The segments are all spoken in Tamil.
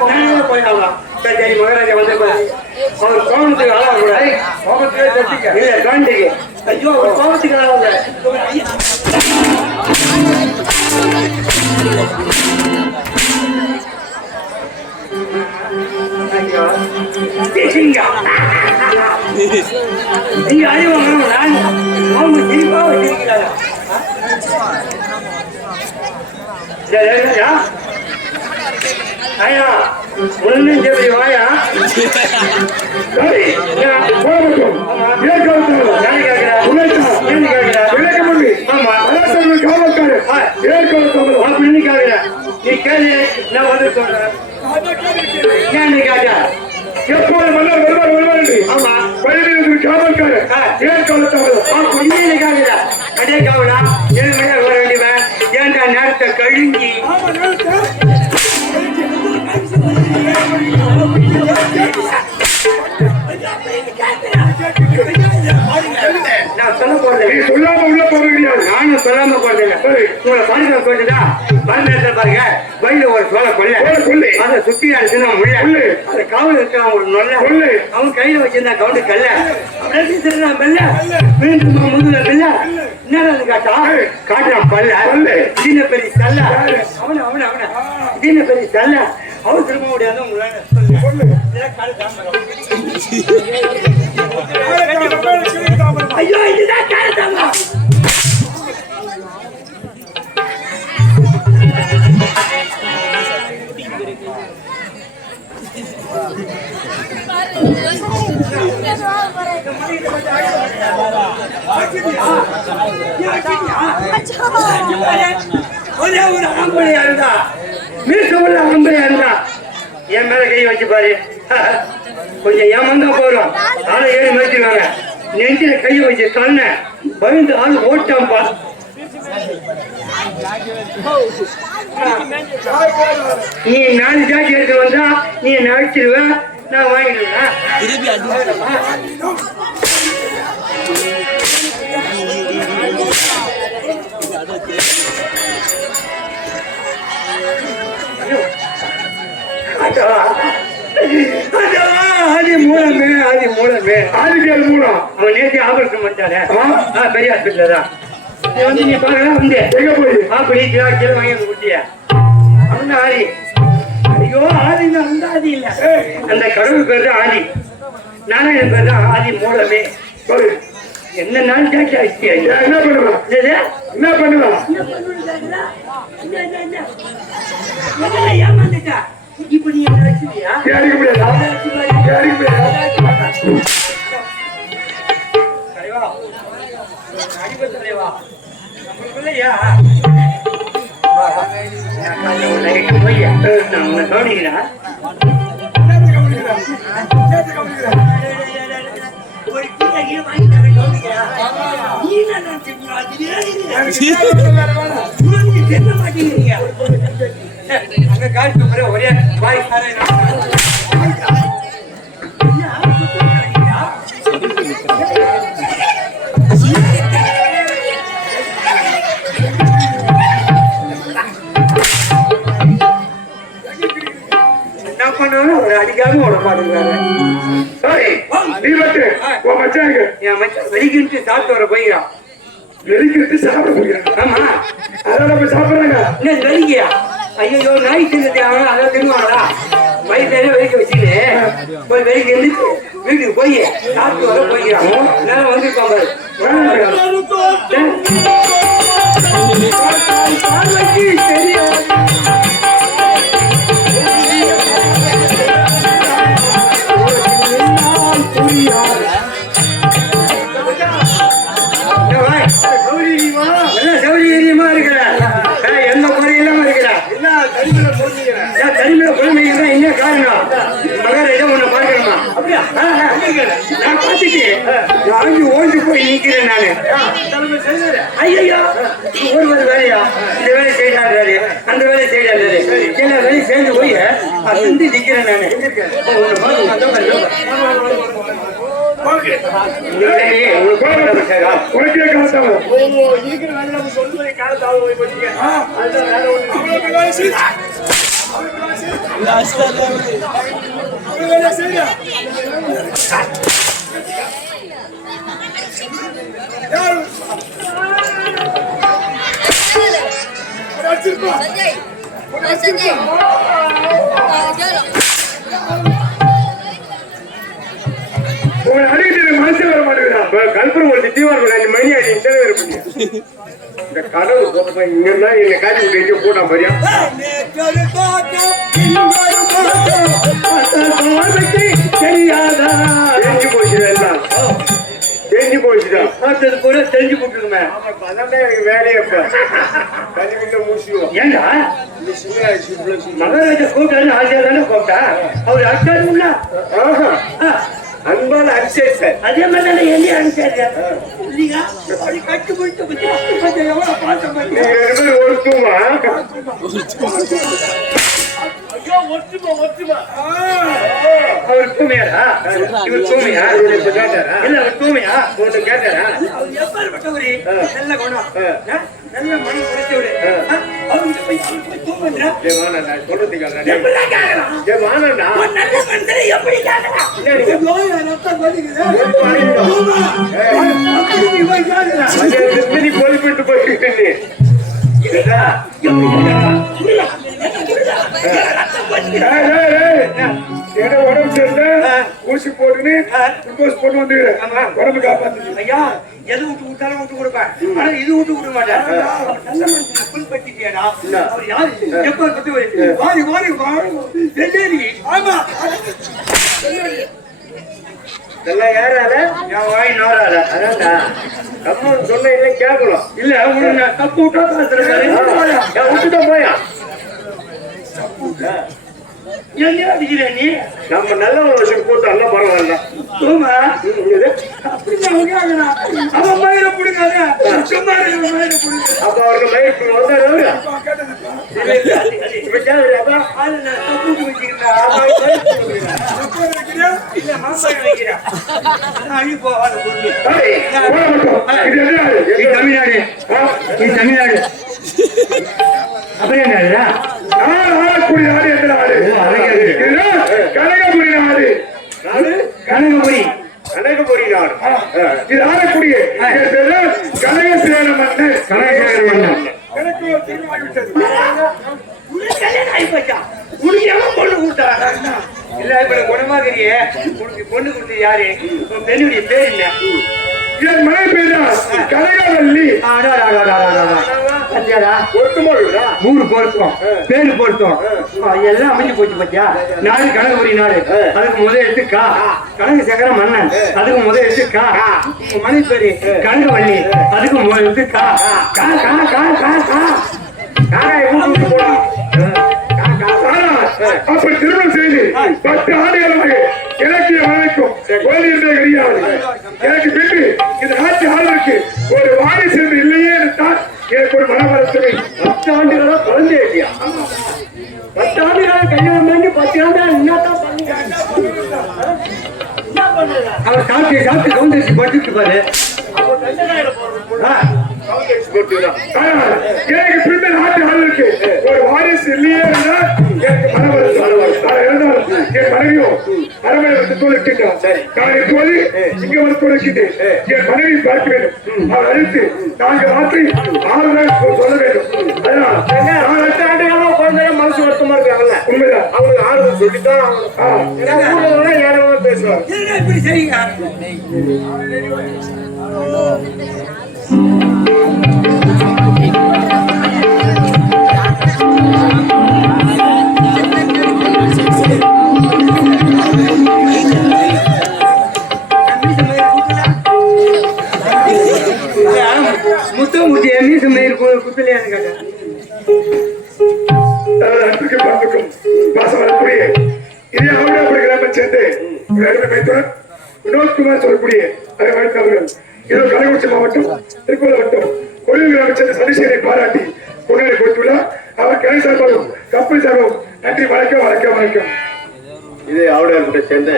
ஆகணும்? நானே போய் ஆகணும். சரி, சரி, மகாராஜா வந்து பாரு. அவர் கோபத்துக்கு ஆளாகக்கூடாது. இல்ல, தோண்டிக்கு. ஐயோ, அவர் கோபத்துக்கு. பேசுங்க. நீங்க நான் அவங்க வச்சிருக்கிறாங்க? ஐயா, ஒண்ணும் சரி, வாயா. சரி ஏன் கவலை காவல்காரர். ஏன் கவலை அப்படின்னு கேக்குறா. நீ கேளு, நான் வந்து சொல்றேன். ஏன்னு கேட்டா? எப்போது மன்னர் வருவார் வருவார் என்று ஆமா. காவல்காரர் ஆ. ஏன் கவலை அவன் பொண்ணுன்னு கேக்குறா. அடே கவுளா, ஏழு மணிக்கு வர வேண்டியவன். ஏன்டா நேரத்தை கழுங்கி சொல்லாம உள்ள போக முடியாது நானும் சொல்லாம போறதில்ல உங்களை பாருங்க பாருங்க வயல ஒரு சோழ கொல்ல சோள அதை சுத்தி அடிச்சுனா முள்ள முள்ளு. காவல் ஒரு நொல்ல அவன் கையில வச்சிருந்தா கவுண்டு கல்ல அப்படியே மெல்ல மீண்டும் முதுகுல மெல்ல என்னடா காட்டா காட்டுறான் பல்ல பல்லு. பெரிய சல்ல அவன அவன அவன பெரிய சல்ல அவன் திரும்ப முடியாது. ஐயோ இதுதான். ஒரே ஒரு ஆம்பளையா இருந்தா மீச உள்ள இருந்தா என் மேல கை வச்சு பாரு. கொஞ்சம் ஏமாந்தா போறோம். ஆளை ஏறி மதிச்சிருவாங்க நெஞ்சில கை வச்சு சொன்ன பயந்து ஆள் ஓட்டாம்பா. நீ நாலு ஜாக்கி எடுத்து வந்தா நீ நடிச்சிருவ நான் வாங்கிடுவேன் ஆதி மூலமே ஆதி மூலமே. ஆதிக்கல் மூலம் அவன் நேற்று ஆபரேஷன் பண்ணிட்டாரு பெரிய ஹாஸ்பிட்டல் தான் வந்து நீ பாருங்க வந்து. எங்க போய்? அப்படி கிலோ கிலோ வாங்கி வந்து குட்டிய அவன் ஆதி. ஐயோ ஆதி அந்த ஆதி இல்ல. அந்த கடவுள் பேர் தான் ஆதி. நாராயணன் பேர் தான் ஆதி மூலமே. என்ன நாள் ஜாக்கி ஆச்சு? ஏன் என்ன பண்ணுவான் என்ன பண்ணுவான் ஏமாந்துட்டா? இப்ப நீ என்ன வச்சுக்கியா கேட்க முடியாதா கேட்க முடியாதா தலைவா அடிப தலைவா நம்மளுக்குள்ளயா நான் உன்னை கவனிக்கிறேன் ஒரு கீழே வாங்கி தரேன் கவனிக்கிறேன் நீ என்ன நினைச்சுக்கிறா? நீ தெரிய ಕಾರ್ಯಕ್ರಮ ಒಳ್ಳೆಯ ಬಾಯಿಸ್ತಾರೆ ஒரு அடிக்காம விட மாட்டேங்கிறாரு வெளிக்கிட்டு சாப்பிட்டு வர போயிடறான் வெளிக்கிட்டு சாப்பிட போயிடறான் ஆமா. அதெல்லாம் போய் சாப்பிடுறாங்க. என்ன வெளிக்கியா ஐயோ நாய் தின்னு அவன் அதை தின்னுவாங்களா வயிற்றுல வெளிக்க வச்சுட்டு போய் வெளிக்க இருந்துச்சு வீட்டுக்கு போய் சாப்பிட்டு வர போய்கிறான் நேரம் பார்வைக்கு தெரியும் வாங்கி ஓடி போய் நிக்கிறேன் நானு. ஐயையோ, ஒருவர் வேலையா? இந்த வேலை செய்யறாரு, அந்த வேலை செய்யறாரு. எல்லா வேலையும் சேர்ந்து போய் அசந்து நிக்கிறேன் நானு. உன்னை பார்த்து நான் தான் வருவேன். வர மாட்டேங்கிறா கல்புரம் ஒரு மணி அடி இந்த இந்த கடவுள் இங்க இருந்தா காட்டி விட்டு போட்டா தெரியாதா போச்சுடா பார்த்தது கூட தெரிஞ்சு போட்டுருக்குமே அதான் வேலையே இப்ப கல்விட்ட முடிச்சுவோம் ஏண்டா? மகாராஜா கூட்டாரு ஆசியா தானே கூப்பிட்டா அவர் அடிச்சாருங்களா அன்பான அரிசேர் சார். அதே மாதிரி தானே என்ன அரிசேர் இல்லையா? அப்படி கட்டு முடிச்சு கொஞ்சம் எவ்வளவு பார்த்த மாதிரி ஒருத்துமா அவர் தூமையாரா இவர் தூமையா இல்ல அவர் தூமையா? ஒன்று கேட்டாரா? அவர் எப்பேற்பட்டவரு நல்ல குணம். போய் மனுஷனை எப்படி கேட்கலாம்? ரத்தம் கொதிக்குது. குளுக்கோஸ் போட்டு வந்துக்கிறேன். ஆமா. உடம்பு காப்பாத்து ஐயா எது விட்டு விட்டாலும் விட்டு கொடுப்பேன். ஆனா இது விட்டு கொடுக்க மாட்டேன் நல்ல மனுஷனை புண்படுத்திட்டியாடா அவர் யாரு? எப்ப பத்தி வாரி? வாரி வாரி செல்லேரி ஆமா. இதெல்லாம் யாரால? என் வாய் நோரால. அதான்டா. கம்மன் சொன்ன இல்லை கேட்கலாம் இல்ல உனக்கு நான் தப்பு விட்டா பேசுறேன். விட்டுட்டா போயா? என்ன அடிக்கிற நீ? நம்ம நல்ல ஒரு விஷயம் போட்டு அல்ல பரவாயில்ல. ஆமா. அவன் மயில புடுங்காத. சும்மா அப்ப அவருக்கு மயில வந்தாரு தமிழ்நாடு. தமிழ்நாடு. அப்புறம் எந்த அழகா இருக்கு. இது கனகபுரி நாடு கனகபுரி கனகபுரி நாடு இது பேரு கனகசேன மன்னர் கனகசேன மன்னர். எனக்கு உனக்கு பொண்ணு கொடுத்தா? இல்ல, இப்ப குணமாகறியே. உனக்கு பொண்ணு கொடுத்தது யாரு? உன் பெண்ணுடைய பேர் என்ன? என் மனை பேர் கனகவல்லி அடா, ஊரு பொருத்தம், பேரு பொருத்தம். எல்லாம் அமைஞ்சு போச்சு பத்தியா நாடு கனகபுரி நாடு. அதுக்கு முதல் எடுத்து கா. கனக சக்கர மன்னன். அதுக்கு முதல் எடுத்து கா. உன் மனைவி பேரு கனகவல்லி. அதுக்கு முதல் எடுத்து கா. கா, கா, கா, கா, கா. காக்காய் ஊட்டு கா, கா, திருமணம் செய்து பத்து ஆண்டுகளாக இலக்கிய வரைக்கும் கோயில் கிடையாது எனக்கு பின்பு இந்த நாட்டு ஆளுக்கு ஒரு வாரிசு என்று இல்லையே என்றால் எனக்கு ஒரு மன வருத்தமை பத்து ஆண்டுகளா குழந்தை இல்லையா? பத்து ஆண்டுகளா கல்யாணம் பண்ணி பத்து ஆண்டா பண்ணீங்க? அவர் சாப்பிட்டு சாப்பிட்டு கவுண்டரிசி படுத்துட்டு பாரு எனக்கு பின்பு நாட்டு ஆளுக்கு ஒரு வாரிசு இல்லையே என்றால் எனக்கு மன வருத்தம் நான் இருந்தாலும் என் மனைவியும் அரண்மனை வந்து தோழிக்கின்றார் சரி. நான் இப்போது இங்க வந்து தோழிக்கின்றேன் என் மனைவி பார்க்க வேண்டும் அவர் அழைத்து நான்கு வார்த்தை ஆறுதல் சொல்ல வேண்டும். அதனால் மனசு வருத்தமா இருக்காங்கல்ல. உண்மைதான். அவங்களுக்கு ஆறுதல் சொல்லித்தான். ஏன்னா ஊர்ல பேசுவாங்க முத்தமுத்தி மீச மயிர் குத்தலையான்னு கேட்டேன் அதாவது அன்புக்கு பண்புக்கும் பாசம் வரக்கூடிய இதே ஆவணாபுரி கிராமத்தை சேர்ந்து மைத்துனர் வினோத்குமார் சொல்லக்கூடிய அறிவாய்ப்பு அவர்கள் இதோ கள்ளக்குறிச்சி மாவட்டம் திருப்பூர் மாவட்டம் கோயில் கிராமத்தை சேர்ந்த சனிசேனை பாராட்டி பொருளை கொடுத்துள்ளார் அவர் கிளை சார்பாகவும் கப்பல் சார்பாகவும் நன்றி வணக்கம் வணக்கம் வணக்கம். இதே ஆவுடையார்பட்டை சேர்ந்த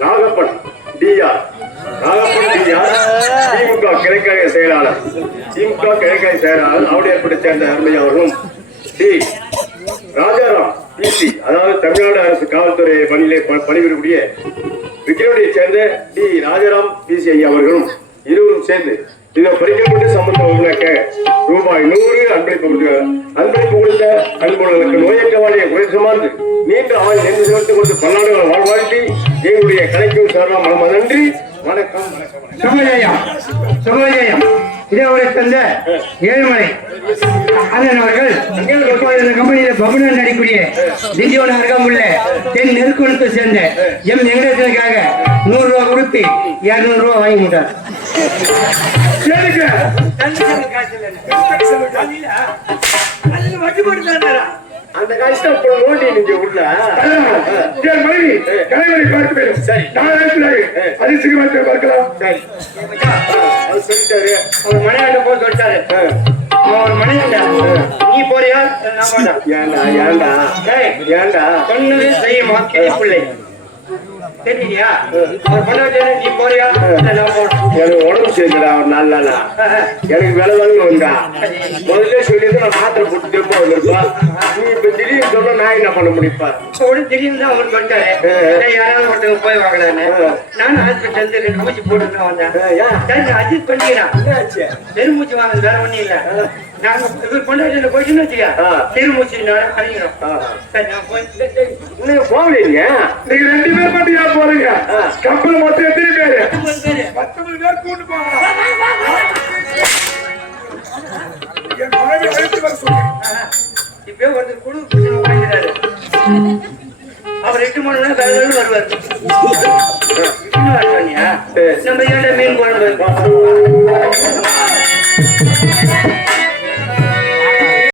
நாகப்பன் டிஆர் திமுக கிழக்கழக செயலாளர். திமுக கிழக்கழக செயலாளர் ஆவுடையார்பட்டை சேர்ந்த அருமை அவர்களும். டி. ராஜாராம் பிசி அதாவது தமிழ்நாடு அரசு காவல்துறை பணியிலே பணிபுரியக்கூடிய விக்கிரவாடியை சேர்ந்த டி. ராஜாராம் பிசி ஐயா அவர்களும் இருவரும் சேர்ந்து இதை பறிக்கப்பட்டு சம்பந்தம் ரூபாய் நூறு அன்பளிப்பு அன்பளிப்பு கொடுத்த அன்புகளுக்கு நோயற்றவாளியை குறை சுமார்ந்து நீண்ட ஆள் நின்று சேர்த்து கொண்டு பல்லாண்டுகள் வாழ்வாழ்த்தி எங்களுடைய கலைக்கும் சாரலாம் மனம நன்றி. வணக்கம். சுமையா சுமையா சுகஜயம் இதே ஒரு தந்த ஏழுமலை அண்ணன் அவர்கள் இப்போது இந்த கம்பெனியில பபுனன் நடிக்கூடிய திண்டியோட அருகாமுள்ள தென் நெருக்கணத்தை சேர்ந்த எம் வெங்கடேசனுக்காக நூறு ரூபா கொடுத்து இருநூறு ரூபா வாங்கி விட்டார் கேளுங்க அந்த கஷ்டம் இப்போ நோண்டி நீங்க உள்ள. மனைவி கலைவரை பார்க்க வேண்டும் சரி. நான் அழைக்கிறார்கள் அதிசயமாக பார்க்கலாம். சரி. அது சொல்லிட்டாரு. அவர் மனையாண்ட போய் சொல்லிட்டாரு. அவர் மனையாண்ட நீ போறியா? ஏண்டா ஏண்டா? டேய், ஏண்டா? சொன்னது செய்யுமா? கேள்வி பிள்ளை. தெரியலையா அவர் பண்ண வச்சது நீ போறியா? இல்ல நான் போறேன் சரியில்லடா ஒரு நாலு நாளா. எனக்கு வேலை வாங்கி வந்தா. முதல்ல சொல்லிட்டு நான் மாத்திரை போட்டு திரும்ப நீ இப்ப திடீர்னு சொன்னா நான் என்ன பண்ண முடியுப்பா? உடனே திடீர்னு தான் சொல்லிட்டாரு டேய், யாராவது ஒருத்தங்க போய் வாங்கலான்னு. நானும் ஹாஸ்பிட்டல் இருந்து ரெண்டு மூச்சு போட்டு தான் வந்தேன். நான் அட்ஜஸ்ட் பண்ணிக்கிறேன். பெருமூச்சு வாங்க வேற ஒண்ணும் இல்ல. நாங்க இவர் கொண்டாடி போயிட்டுன்னு வச்சுக்க போகலைங்க நீங்க? ரெண்டு பேர் மட்டும் ஏன் போறீங்க? ஆ. கப்பல் மொத்தம் எத்தனை பேரு. பத்தொன்பது கூட்டு போங்க என் மனைவி அழைத்து வர சொல்லுங்க இப்பயே ஒருத்தர் குழு பிரச்சனை உட்காந்துறாரு அவர் எட்டு மணி நேரம் வேலை வருவார் நம்ம ஏன்டா மீன் குழம்பு